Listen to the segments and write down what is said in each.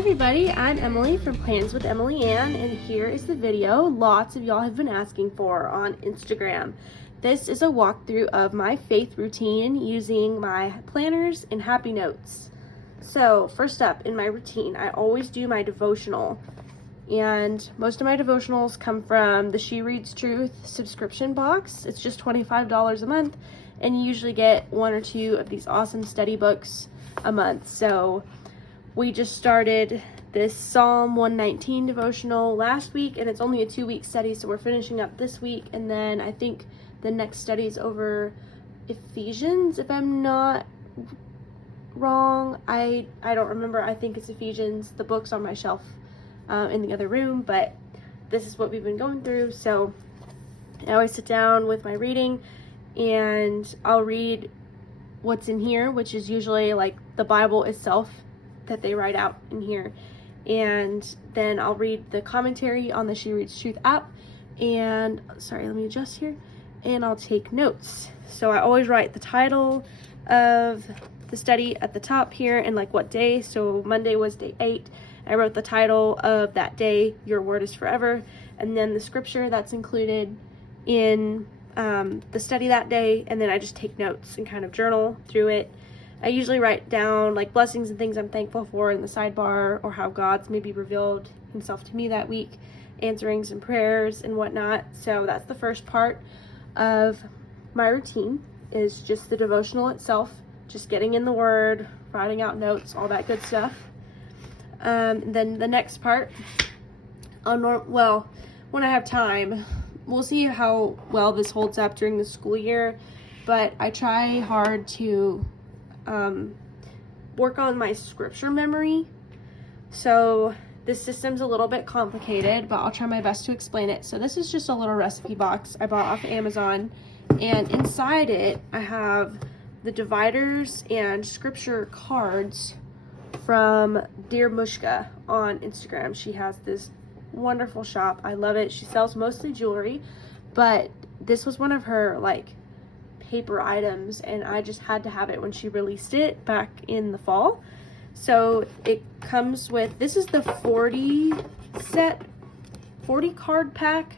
everybody, I'm Emily from Plans with Emily Ann, and here is the video lots of y'all have been asking for on Instagram. This is a walkthrough of my faith routine using my planners and happy notes. So first up in my routine, I always do my devotional, and most of my devotionals come from the She Reads Truth subscription box. It's just $25 a month, and you usually get one or two of these awesome study books a month. So we just started this Psalm 119 devotional last week, and it's only a 2-week study, so we're finishing up this week, and then I think the next study is over Ephesians, if I'm not wrong. I don't remember. I think it's Ephesians. The book's on my shelf in the other room, but this is what we've been going through. So I always sit down with my reading, and I'll read what's in here, which is usually like the Bible itself that they write out in here, and then I'll read the commentary on the She Reads Truth app, and sorry, let me adjust here, and I'll take notes. So I always write the title of the study at the top here and like what day. So Monday was day 8. I wrote the title of that day, Your Word is Forever, and then the scripture that's included in the study that day, and then I just take notes and kind of journal through it. I usually write down like blessings and things I'm thankful for in the sidebar, or how God's maybe revealed himself to me that week, answering some prayers and whatnot. So that's the first part of my routine, is just the devotional itself, just getting in the Word, writing out notes, all that good stuff. Then the next part, when I have time, we'll see how well this holds up during the school year, but I try hard to work on my scripture memory. So this system's a little bit complicated, but I'll try my best to explain it. So this is just a little recipe box I bought off Amazon, and inside it I have the dividers and scripture cards from Dear Mushka on Instagram. She has this wonderful shop. I love it. She sells mostly jewelry, but this was one of her like paper items, and I just had to have it when she released it back in the fall. So it comes with, this is the 40 card pack,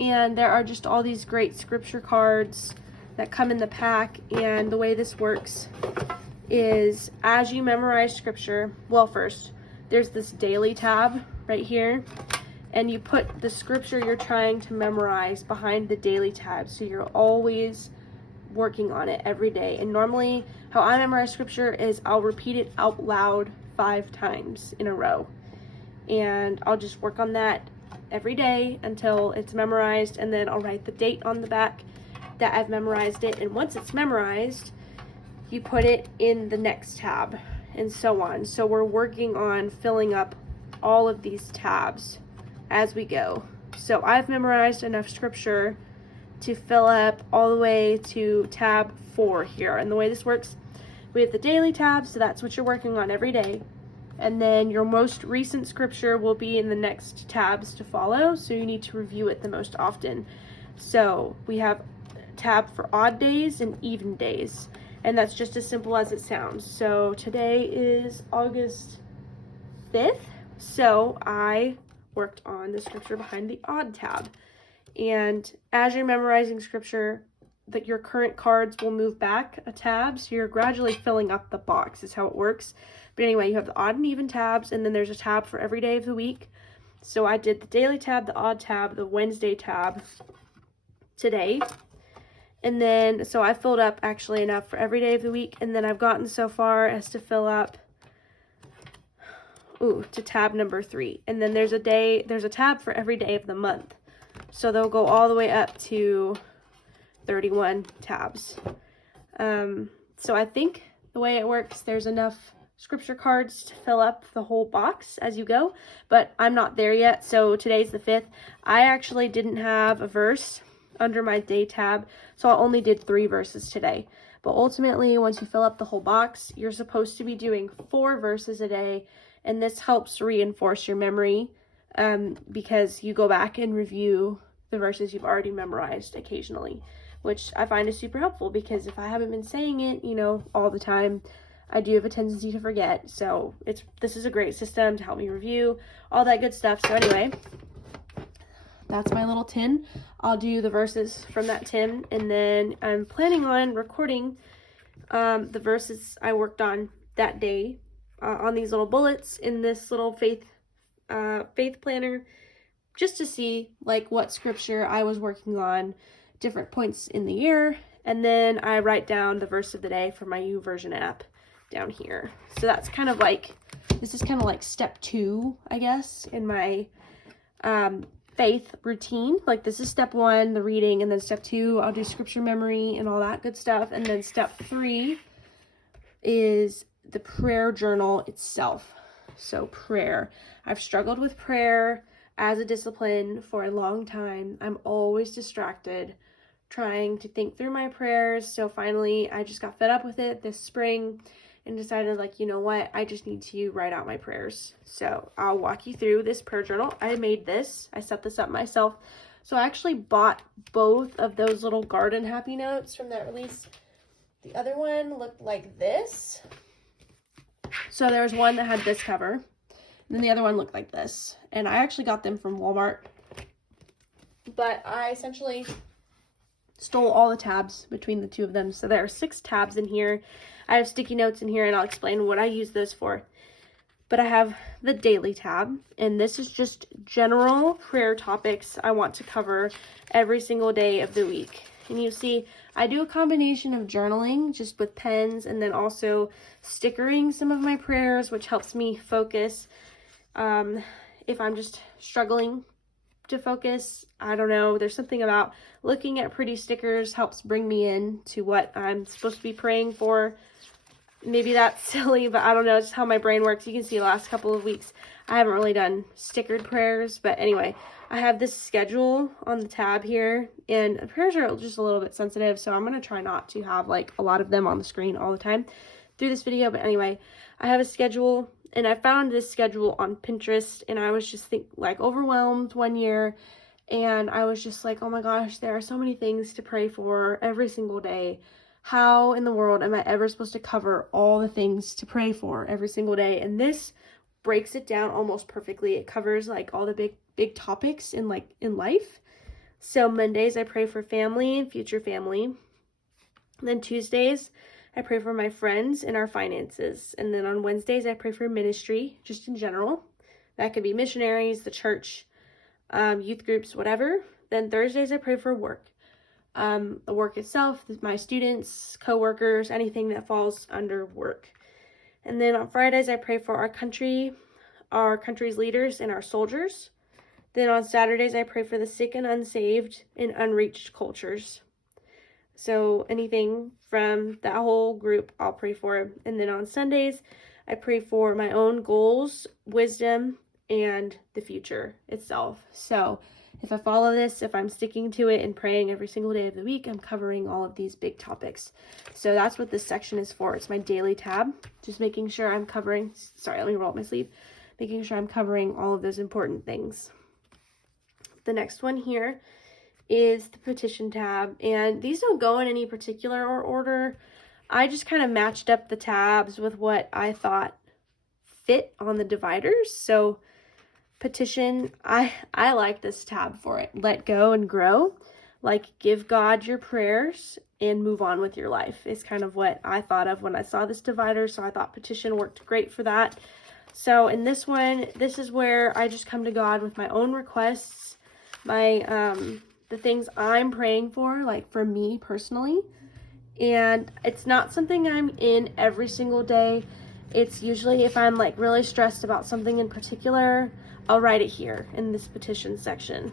and there are just all these great scripture cards that come in the pack. And the way this works is, as you memorize scripture, first there's this daily tab right here, and you put the scripture you're trying to memorize behind the daily tab, so you're always working on it every day. And normally how I memorize scripture is I'll repeat it out loud 5 times in a row, and I'll just work on that every day until it's memorized, and then I'll write the date on the back that I've memorized it. And once it's memorized, you put it in the next tab, and so on. So we're working on filling up all of these tabs as we go. So I've memorized enough scripture to fill up all the way to tab 4 here. And the way this works, we have the daily tab, so that's what you're working on every day, and then your most recent scripture will be in the next tabs to follow, so you need to review it the most often. So we have tab for odd days and even days, and that's just as simple as it sounds. So today is August 5th, so I worked on the scripture behind the odd tab. And as you're memorizing scripture, that your current cards will move back a tab, so you're gradually filling up the box is how it works. But anyway, you have the odd and even tabs, and then there's a tab for every day of the week. So I did the daily tab, the odd tab, the Wednesday tab today, and then so I filled up actually enough for every day of the week, and then I've gotten so far as to fill up to tab number 3, and then there's a tab for every day of the month. So they'll go all the way up to 31 tabs. So I think the way it works, there's enough scripture cards to fill up the whole box as you go, but I'm not there yet. So today's the 5th. I actually didn't have a verse under my day tab, so I only did 3 verses today. But ultimately, once you fill up the whole box, you're supposed to be doing 4 verses a day, and this helps reinforce your memory, because you go back and review the verses you've already memorized occasionally, which I find is super helpful, because if I haven't been saying it, all the time, I do have a tendency to forget, so this is a great system to help me review all that good stuff. So anyway, that's my little tin. I'll do the verses from that tin, and then I'm planning on recording the verses I worked on that day on these little bullets in this little faith planner, just to see like what scripture I was working on different points in the year. And then I write down the verse of the day for my YouVersion app down here. So that's kind of like, this is kind of like step 2, I guess, in my faith routine. Like this is step 1, the reading, and then step 2, I'll do scripture memory and all that good stuff. And then step 3 is the prayer journal itself. So prayer. I've struggled with prayer as a discipline for a long time. I'm always distracted trying to think through my prayers. So finally, I just got fed up with it this spring and decided, like, you know what, I just need to write out my prayers. So I'll walk you through this prayer journal. I made this. I set this up myself. So I actually bought both of those little garden happy notes from that release. The other one looked like this. So there was one that had this cover, and then the other one looked like this. And I actually got them from Walmart, but I essentially stole all the tabs between the two of them. So there are 6 tabs in here. I have sticky notes in here, and I'll explain what I use those for. But I have the daily tab, and this is just general prayer topics I want to cover every single day of the week. And you see, I do a combination of journaling just with pens, and then also stickering some of my prayers, which helps me focus. If I'm just struggling to focus, I don't know, there's something about looking at pretty stickers helps bring me in to what I'm supposed to be praying for. Maybe that's silly, but I don't know, it's how my brain works. You can see the last couple of weeks I haven't really done stickered prayers, but anyway, I have this schedule on the tab here, and prayers are just a little bit sensitive, so I'm going to try not to have like a lot of them on the screen all the time through this video. But anyway, I have a schedule, and I found this schedule on Pinterest, and I was just overwhelmed one year, and I was just like, oh my gosh, there are so many things to pray for every single day. How in the world am I ever supposed to cover all the things to pray for every single day? And this breaks it down almost perfectly. It covers like all the big topics in life. So Mondays I pray for family and future family. And then Tuesdays I pray for my friends and our finances. And then on Wednesdays I pray for ministry, just in general. That could be missionaries, the church, youth groups, whatever. Then Thursdays I pray for work. The work itself, my students, co-workers, anything that falls under work. And then on Fridays, I pray for our country, our country's leaders, and our soldiers. Then on Saturdays, I pray for the sick and unsaved in unreached cultures. So anything from that whole group, I'll pray for. And then on Sundays, I pray for my own goals, wisdom, and the future itself. So if I follow this, if I'm sticking to it and praying every single day of the week, I'm covering all of these big topics. So that's what this section is for. It's my daily tab. Just making sure I'm covering, sorry, let me roll up my sleeve. Making sure I'm covering all of those important things. The next one here is the petition tab. And these don't go in any particular order. I just kind of matched up the tabs with what I thought fit on the dividers. So petition, I like this tab for it. Let go and grow. Like, give God your prayers and move on with your life is kind of what I thought of when I saw this divider. So I thought petition worked great for that. So in this one, this is where I just come to God with my own requests, my the things I'm praying for, like for me personally. And it's not something I'm in every single day. It's usually if I'm like really stressed about something in particular, I'll write it here in this petition section.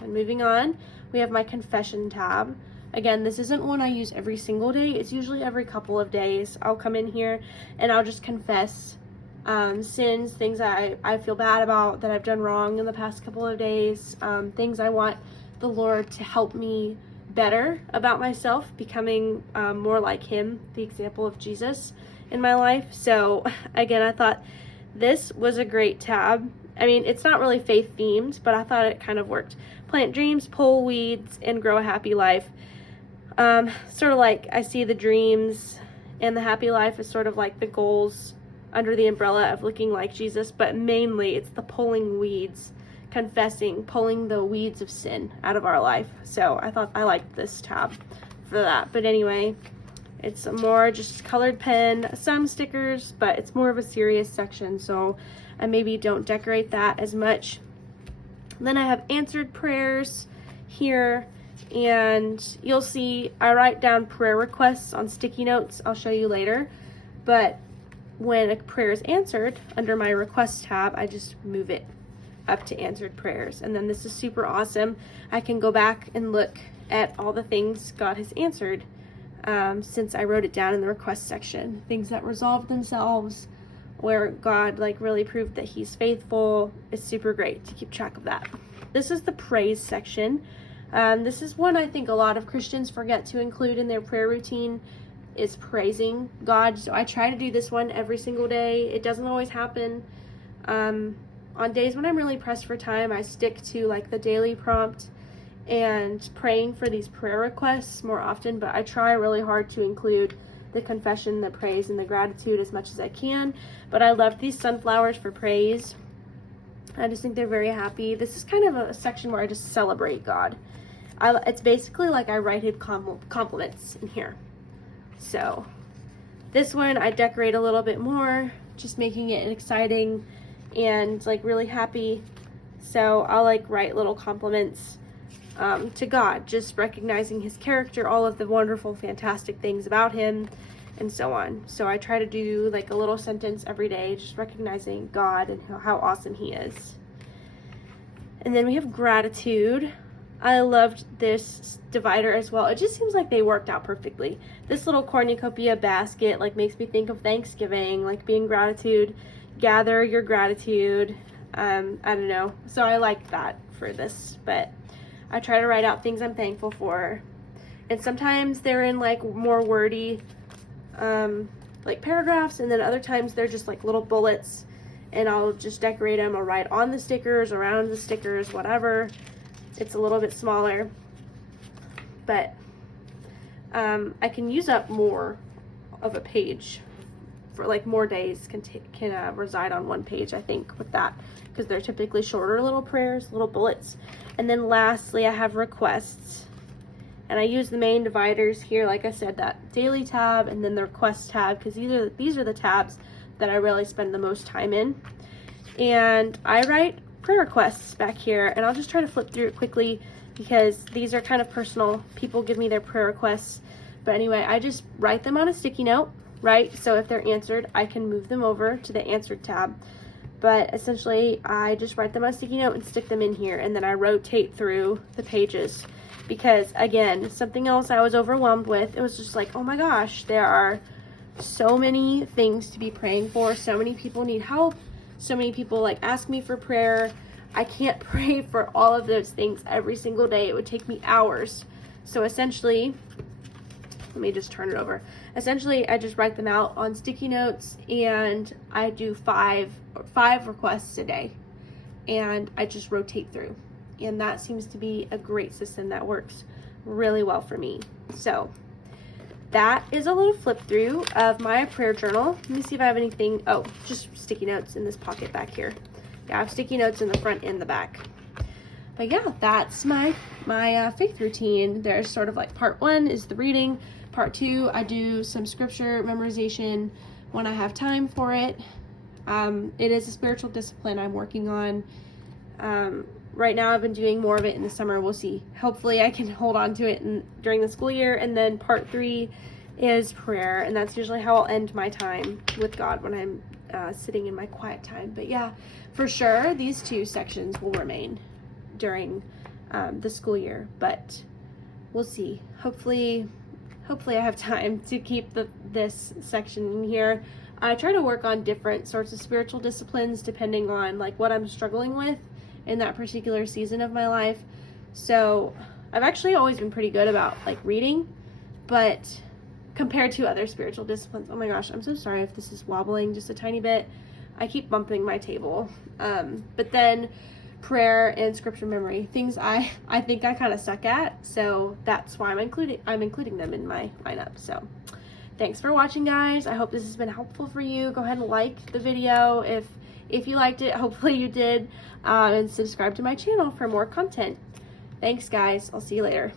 And moving on, we have my confession tab. Again, this isn't one I use every single day. It's usually every couple of days. I'll come in here and I'll just confess sins, things that I feel bad about, that I've done wrong in the past couple of days, things I want the Lord to help me better about myself, becoming more like Him, the example of Jesus in my life. So again, I thought this was a great tab. I mean, it's not really faith themed, but I thought it kind of worked. Plant dreams, pull weeds, and grow a happy life. Sort of like I see the dreams And the happy life is sort of like the goals under the umbrella of looking like Jesus, but mainly it's the pulling weeds, confessing, pulling the weeds of sin out of our life. So I thought I liked this tab for that. But anyway, it's more just colored pen, some stickers, but it's more of a serious section, so I maybe don't decorate that as much. Then I have answered prayers here, and you'll see I write down prayer requests on sticky notes. I'll show you later. But when a prayer is answered, under my request tab, I just move it up to answered prayers. And then this is super awesome. I can go back and look at all the things God has answered since I wrote it down in the request section. Things that resolved themselves, where God like really proved that he's faithful. It's super great to keep track of that. This is the praise section. This is one I think a lot of Christians forget to include in their prayer routine, is praising God. So I try to do this one every single day. It doesn't always happen. On days when I'm really pressed for time, I stick to like the daily prompt and praying for these prayer requests more often, but I try really hard to include the confession, the praise, and the gratitude as much as I can. But I love these sunflowers for praise. I just think they're very happy. This is kind of a section where I just celebrate God. It's basically like I write him compliments in here. So this one I decorate a little bit more, just making it exciting and like really happy. So I'll like write little compliments to God, just recognizing his character, all of the wonderful, fantastic things about him, and so on. So I try to do like a little sentence every day, just recognizing God and how awesome he is. And then we have gratitude. I loved this divider as well. It just seems like they worked out perfectly. This little cornucopia basket like makes me think of Thanksgiving, like being gratitude, gather your gratitude. I don't know. So I like that for this, but I try to write out things I'm thankful for. And sometimes they're in like more wordy like paragraphs, and then other times they're just like little bullets, and I'll just decorate them. I'll write on the stickers, around the stickers, whatever. It's a little bit smaller, but I can use up more of a page for like more days can reside on one page, I think, with that, because they're typically shorter little prayers, little bullets. And then lastly, I have requests, and I use the main dividers here, like I said, that daily tab and then the request tab, because these are the tabs that I really spend the most time in. And I write prayer requests back here, and I'll just try to flip through it quickly because these are kind of personal. People give me their prayer requests, but anyway, I just write them on a sticky note, right? So if they're answered, I can move them over to the answered tab. But essentially, I just write them on a sticky note and stick them in here, and then I rotate through the pages. Because again, something else I was overwhelmed with, it was just like, oh my gosh, there are so many things to be praying for. So many people need help. So many people like ask me for prayer. I can't pray for all of those things every single day. It would take me hours. So essentially, let me just turn it over. Essentially, I just write them out on sticky notes, and I do five requests a day, and I just rotate through. And that seems to be a great system that works really well for me. So that is a little flip through of my prayer journal. Let me see if I have anything. Oh, just sticky notes in this pocket back here. Yeah, I have sticky notes in the front and the back. But yeah, that's my faith routine. There's sort of like part 1 is the reading. Part 2, I do some scripture memorization when I have time for it. It is a spiritual discipline I'm working on. Right now I've been doing more of it in the summer. We'll see. Hopefully I can hold on to it during the school year. And then part 3 is prayer. And that's usually how I'll end my time with God, when I'm sitting in my quiet time. But yeah, for sure, these 2 sections will remain during the school year. But we'll see. Hopefully I have time to keep this section in here. I try to work on different sorts of spiritual disciplines depending on like what I'm struggling with in that particular season of my life. So I've actually always been pretty good about like reading, but compared to other spiritual disciplines, oh my gosh, I'm so sorry if this is wobbling just a tiny bit. I keep bumping my table. But then prayer and scripture memory, things I think I kind of suck at, so that's why I'm including them in my lineup. So Thanks for watching, guys. I hope this has been helpful for you. Go ahead and like the video if you liked it. Hopefully you did. And subscribe to my channel for more content. Thanks, guys. I'll see you later.